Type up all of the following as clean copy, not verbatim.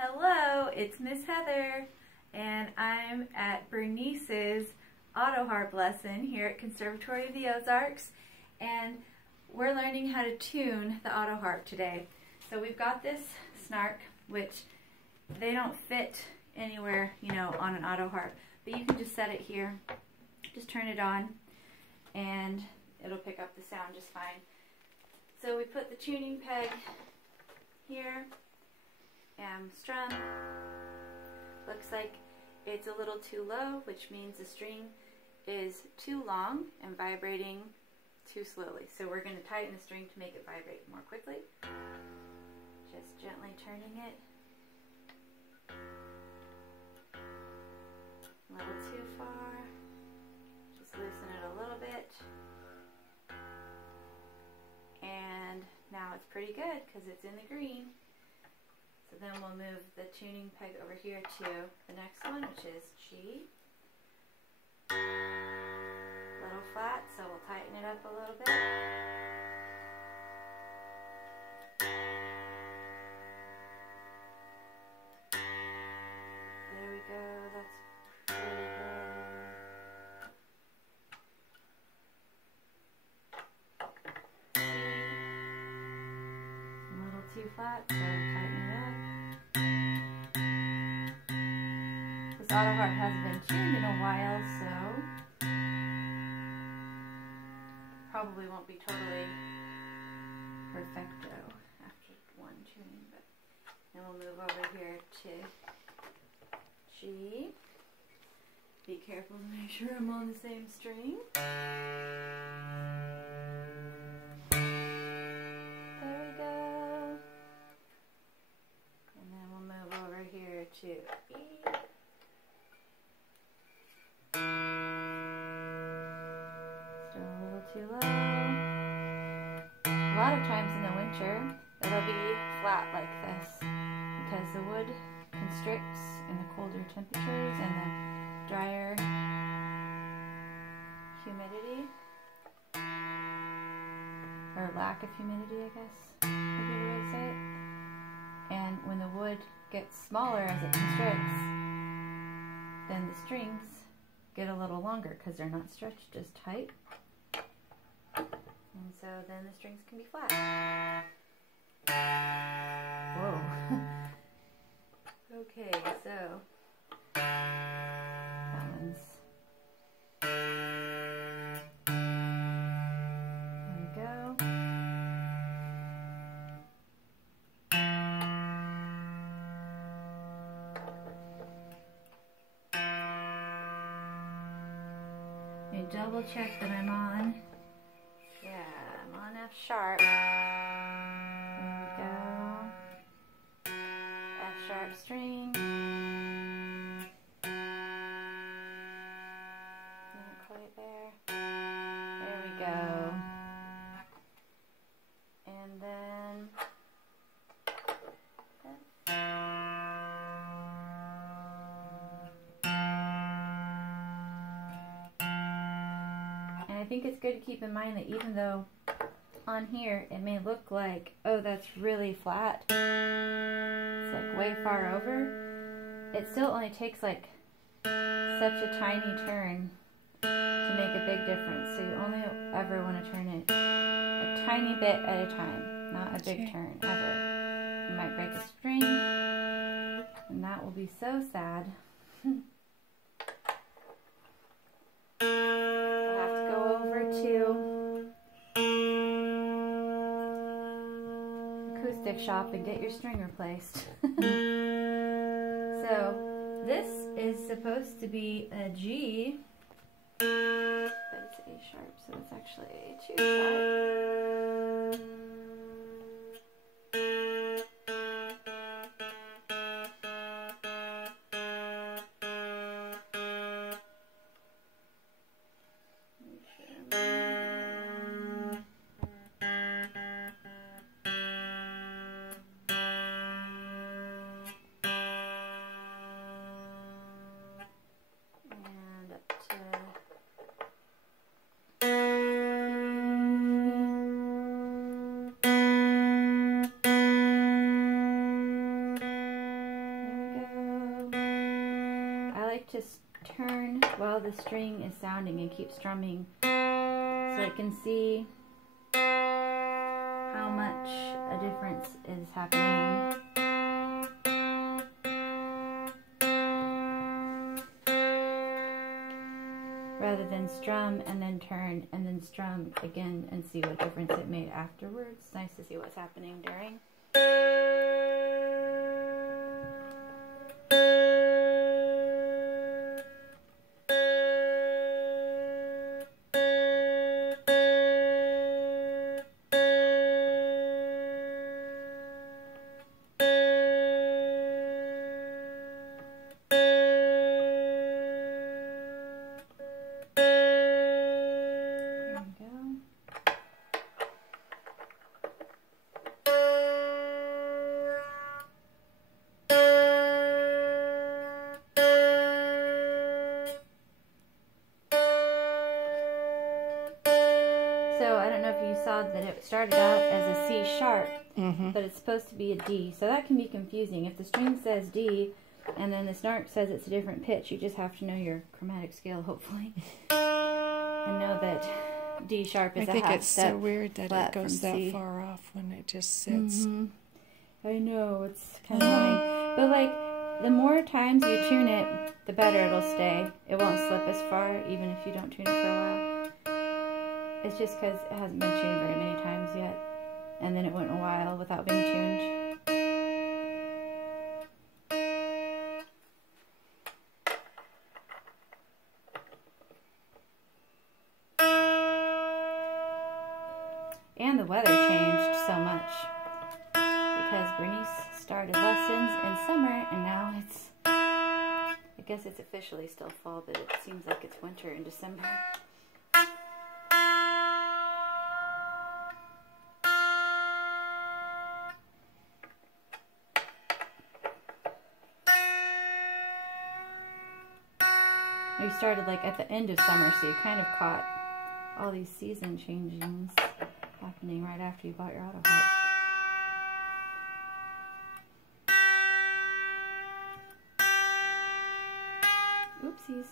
Hello, it's Miss Heather, and I'm at Bernice's Autoharp lesson here at Conservatory of the Ozarks, and we're learning how to tune the Autoharp today. So we've got this snark, which they don't fit anywhere, you know, on an Autoharp, but you can just set it here, just turn it on, and it'll pick up the sound just fine. So we put the tuning peg here. Strum. Looks like it's a little too low, which means the string is too long and vibrating too slowly. So we're going to tighten the string to make it vibrate more quickly. Just gently turning it. A little too far. Just loosen it a little bit. And now it's pretty good because it's in the green. So then we'll move the tuning peg over here to the next one, which is G. A little flat, so we'll tighten it up a little bit. There we go, that's pretty good. A little too flat, so tighten it up. This Autoharp hasn't been tuned in a while, so probably won't be totally perfecto after one tuning, but then we'll move over here to G. Be careful to make sure I'm on the same string. There we go. And then we'll move over here to E. Too low. A lot of times in the winter it'll be flat like this because the wood constricts in the colder temperatures and the drier humidity, or lack of humidity, I guess would be the way to say it. And when the wood gets smaller as it constricts, then the strings get a little longer because they're not stretched as tight. And so then the strings can be flat. Whoa. Okay, so that one's, there we go. And double check that I'm on. Yeah, I'm on F sharp. There we go. F sharp string. Not quite there. There we go. And then I think it's good to keep in mind that even though on here it may look like, oh, that's really flat, it's like way far over, it still only takes like such a tiny turn to make a big difference. So you only ever want to turn it a tiny bit at a time, not a big turn ever. You might break a string, and that will be so sad. Acoustic shop and get your string replaced. So this is supposed to be a G, but it's A sharp, so it's actually A2 sharp. like to turn while the string is sounding and keep strumming so I can see how much a difference is happening. Rather than strum and then turn and then strum again and see what difference it made afterwards. It's nice to see what's happening during. So I don't know if you saw that it started out as a C sharp, but it's supposed to be a D. So that can be confusing. If the string says D and then the snark says it's a different pitch, you just have to know your chromatic scale, hopefully, and know that D sharp is a half step. I think it's so weird that it goes that far off when it just sits. I know, it's kind of annoying. But like, the more times you tune it, the better it'll stay. It won't slip as far, even if you don't tune it for a while. It's just because it hasn't been tuned very many times yet. And then it went a while without being tuned. And the weather changed so much. Because Berniece started lessons in summer and now it's, I guess it's officially still fall, but it seems like it's winter in December. We started like at the end of summer, so you kind of caught all these season changings happening right after you bought your Autoharp. Oopsies.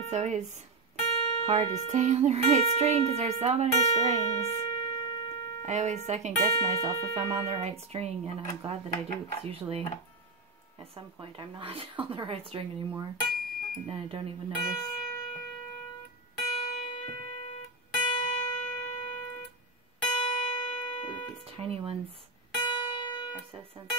It's always hard to stay on the right string because there's so many strings. I always second guess myself if I'm on the right string, and I'm glad that I do, because usually at some point I'm not on the right string anymore, and then I don't even notice. Ooh, these tiny ones are so sensitive.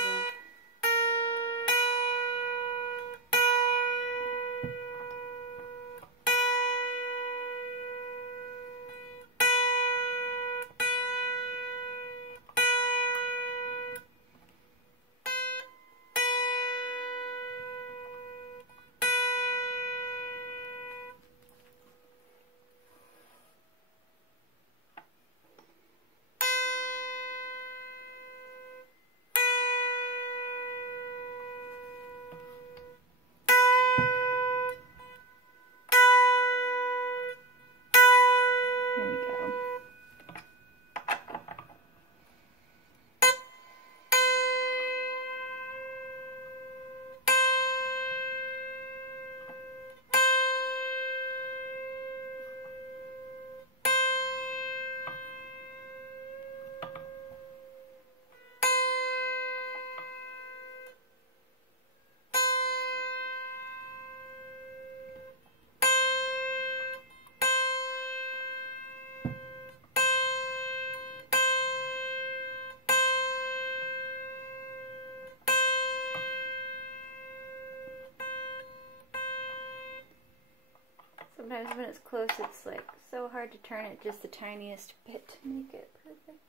Sometimes when it's close, it's like so hard to turn it just the tiniest bit to make it perfect.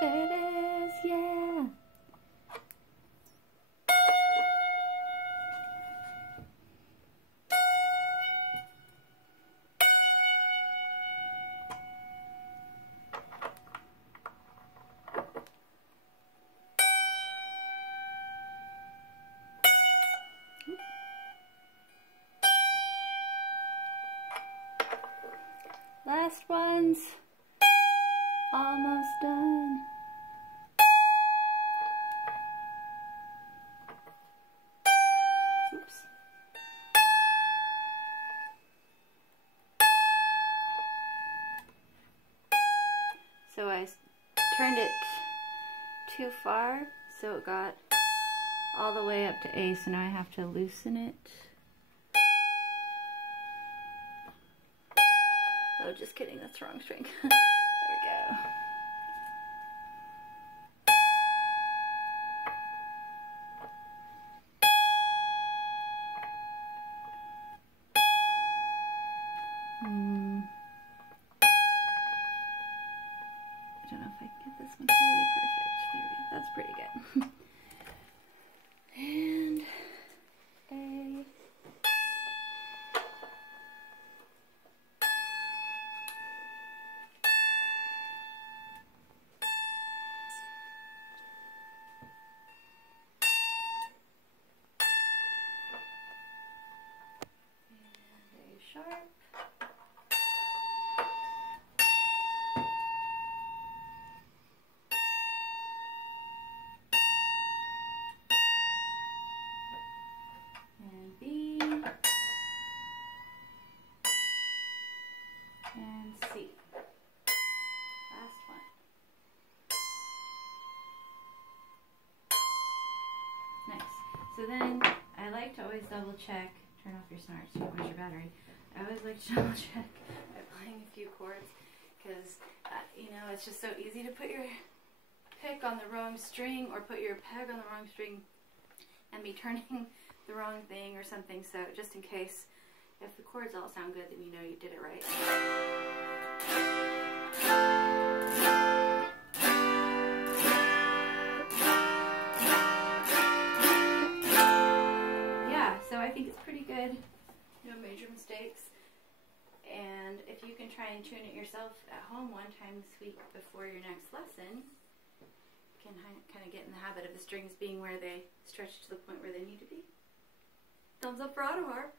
There it is, yeah! Last one's almost done. Oops. So I turned it too far, so it got all the way up to A, so now I have to loosen it. Oh, just kidding, that's the wrong string. There we go. I don't know if I can get this one totally perfect. There we go. That's pretty good. And A. Sharp. And B. And C. Last one. Nice. So then I like to always double check. Turn off your snarks. Where's your battery? I always like to double check by playing a few chords because, you know, it's just so easy to put your pick on the wrong string or put your peg on the wrong string and be turning the wrong thing or something. So just in case, if the chords all sound good, then you know you did it right. Yeah, so I think it's pretty good. No major mistakes. And if you can try and tune it yourself at home one time this week before your next lesson, you can kind of get in the habit of the strings being where they stretch to the point where they need to be. Thumbs up for Autoharp.